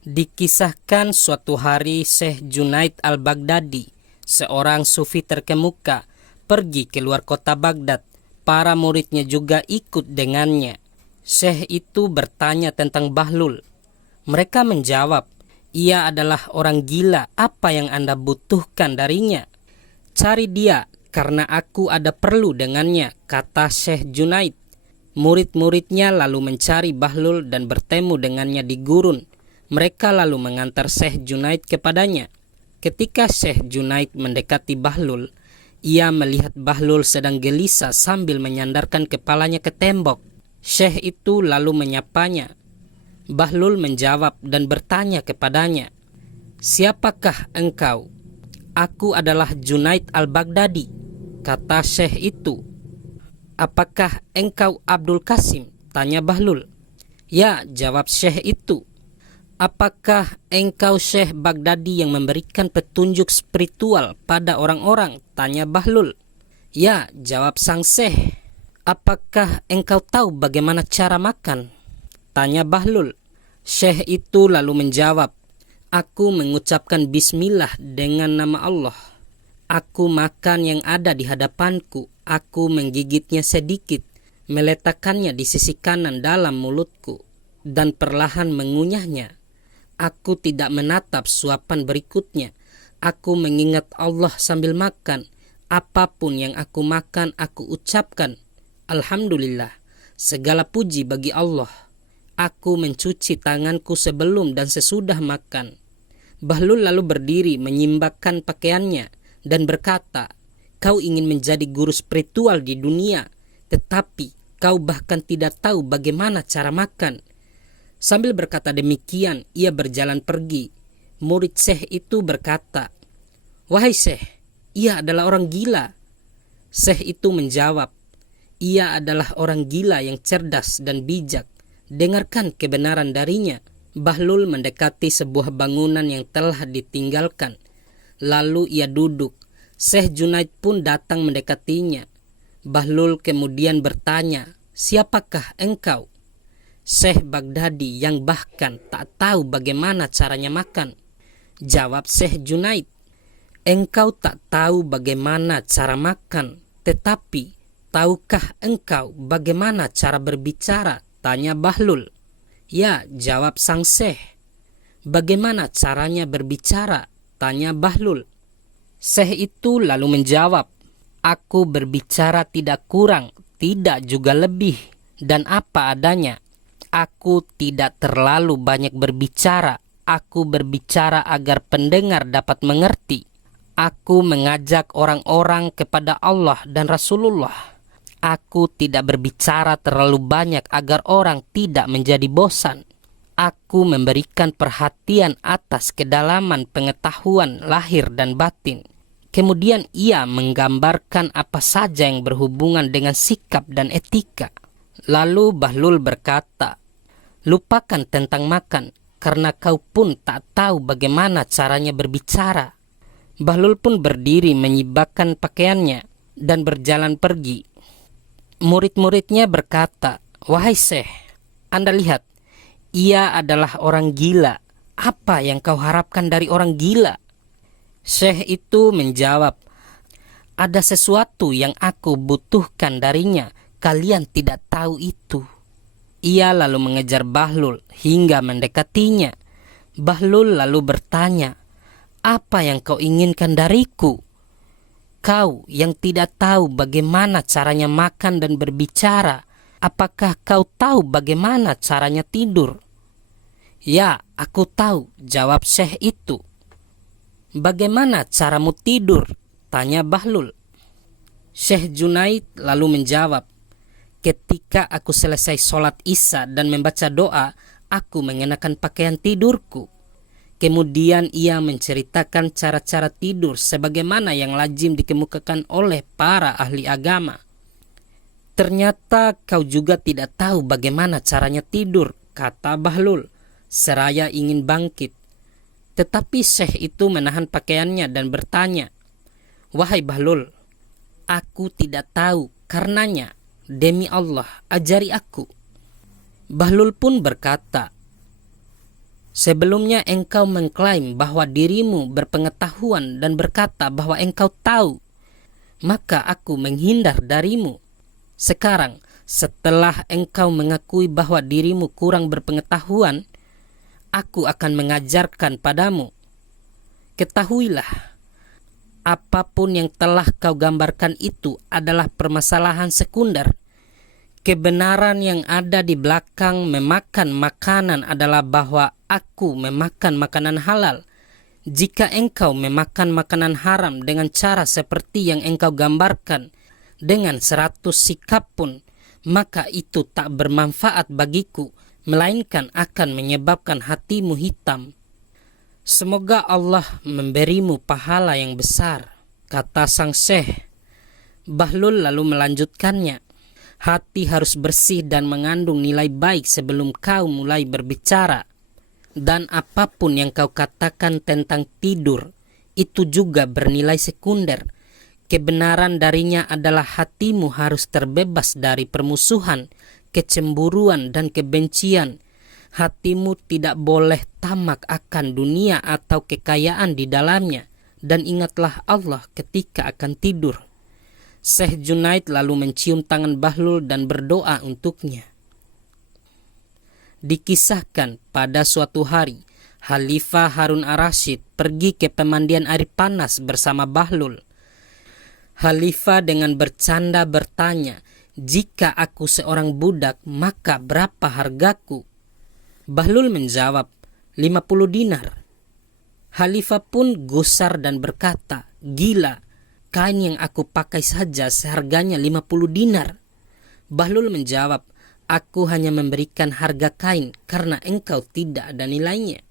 Dikisahkan suatu hari Syekh Junaid al-Baghdadi, seorang sufi terkemuka, pergi keluar kota Baghdad. Para muridnya juga ikut dengannya. Syekh itu bertanya tentang Bahlul. Mereka menjawab, "Ia adalah orang gila. Apa yang Anda butuhkan darinya?" "Cari dia, karena aku ada perlu dengannya," kata Syekh Junaid. Murid-muridnya lalu mencari Bahlul dan bertemu dengannya di gurun. Mereka lalu mengantar Syekh Junaid kepadanya. Ketika Syekh Junaid mendekati Bahlul, ia melihat Bahlul sedang gelisah sambil menyandarkan kepalanya ke tembok. Syekh itu lalu menyapanya. Bahlul menjawab dan bertanya kepadanya, "Siapakah engkau?" "Aku adalah Junaid al-Baghdadi," kata Syekh itu. "Apakah engkau Abdul Qasim?" tanya Bahlul. "Ya," jawab Syekh itu. "Apakah engkau Syekh Baghdadi yang memberikan petunjuk spiritual pada orang-orang?" tanya Bahlul. "Ya," jawab sang Syekh. "Apakah engkau tahu bagaimana cara makan?" tanya Bahlul. Syekh itu lalu menjawab, "Aku mengucapkan bismillah dengan nama Allah. Aku makan yang ada di hadapanku. Aku menggigitnya sedikit, meletakkannya di sisi kanan dalam mulutku, dan perlahan mengunyahnya. Aku tidak menatap suapan berikutnya. Aku mengingat Allah sambil makan. Apapun yang aku makan, aku ucapkan, Alhamdulillah, segala puji bagi Allah. Aku mencuci tanganku sebelum dan sesudah makan." Bahlul lalu berdiri menyimbakkan pakaiannya dan berkata, "Kau ingin menjadi guru spiritual di dunia, tetapi kau bahkan tidak tahu bagaimana cara makan." Sambil berkata demikian, ia berjalan pergi. Murid Syekh itu berkata, "Wahai Syekh, ia adalah orang gila." Syekh itu menjawab, "Ia adalah orang gila yang cerdas dan bijak. Dengarkan kebenaran darinya." Bahlul mendekati sebuah bangunan yang telah ditinggalkan. Lalu ia duduk. Syekh Junaid pun datang mendekatinya. Bahlul kemudian bertanya, "Siapakah engkau?" "Syekh Baghdadi yang bahkan tak tahu bagaimana caranya makan," jawab Syekh Junaid. "Engkau tak tahu bagaimana cara makan, tetapi tahukah engkau bagaimana cara berbicara?" tanya Bahlul. "Ya," jawab sang Syekh. "Bagaimana caranya berbicara?" tanya Bahlul. Syekh itu lalu menjawab, "Aku berbicara tidak kurang, tidak juga lebih, dan apa adanya. Aku tidak terlalu banyak berbicara. Aku berbicara agar pendengar dapat mengerti. Aku mengajak orang-orang kepada Allah dan Rasulullah. Aku tidak berbicara terlalu banyak agar orang tidak menjadi bosan. Aku memberikan perhatian atas kedalaman pengetahuan lahir dan batin." Kemudian ia menggambarkan apa saja yang berhubungan dengan sikap dan etika. Lalu Bahlul berkata, "Lupakan tentang makan, karena kau pun tak tahu bagaimana caranya berbicara." Bahlul pun berdiri menyibakkan pakaiannya dan berjalan pergi. Murid-muridnya berkata, "Wahai Syekh, Anda lihat, ia adalah orang gila. Apa yang kau harapkan dari orang gila?" Syekh itu menjawab, "Ada sesuatu yang aku butuhkan darinya. Kalian tidak tahu itu." Ia lalu mengejar Bahlul hingga mendekatinya. Bahlul lalu bertanya, "Apa yang kau inginkan dariku? Kau yang tidak tahu bagaimana caranya makan dan berbicara, apakah kau tahu bagaimana caranya tidur?" "Ya, aku tahu," jawab Syekh itu. "Bagaimana caramu tidur?" tanya Bahlul. Syekh Junaid lalu menjawab, "Ketika aku selesai sholat Isya dan membaca doa, aku mengenakan pakaian tidurku." Kemudian ia menceritakan cara-cara tidur sebagaimana yang lazim dikemukakan oleh para ahli agama. "Ternyata kau juga tidak tahu bagaimana caranya tidur," kata Bahlul, seraya ingin bangkit. Tetapi Syekh itu menahan pakaiannya dan bertanya, "Wahai Bahlul, aku tidak tahu, karenanya demi Allah ajari aku." Bahlul pun berkata, Sebelumnya engkau mengklaim bahwa dirimu berpengetahuan dan berkata bahwa engkau tahu, maka aku menghindar darimu. Sekarang, setelah engkau mengakui bahwa dirimu kurang berpengetahuan, aku akan mengajarkan padamu. Ketahuilah, apapun yang telah kau gambarkan itu adalah permasalahan sekunder. Kebenaran yang ada di belakang memakan makanan adalah bahwa aku memakan makanan halal. Jika engkau memakan makanan haram dengan cara seperti yang engkau gambarkan, dengan 100 sikap pun, maka itu tak bermanfaat bagiku, melainkan akan menyebabkan hatimu hitam. Semoga Allah memberimu pahala yang besar, kata sang syekh. Bahlul lalu melanjutkannya. Hati harus bersih dan mengandung nilai baik sebelum kau mulai berbicara. Dan apapun yang kau katakan tentang tidur, itu juga bernilai sekunder. Kebenaran darinya adalah hatimu harus terbebas dari permusuhan, kecemburuan, dan kebencian. Hatimu tidak boleh tamak akan dunia atau kekayaan di dalamnya. Dan ingatlah Allah ketika akan tidur. Syekh Junaid lalu mencium tangan Bahlul dan berdoa untuknya. Dikisahkan pada suatu hari, Khalifah Harun ar-Rasyid pergi ke pemandian air panas bersama Bahlul. Khalifah dengan bercanda bertanya, "Jika aku seorang budak, maka berapa hargaku?" Bahlul menjawab, 50 dinar. Khalifah pun gusar dan berkata, "Gila, kain yang aku pakai saja seharganya 50 dinar. Bahlul menjawab, "Aku hanya memberikan harga kain karena engkau tidak ada nilainya."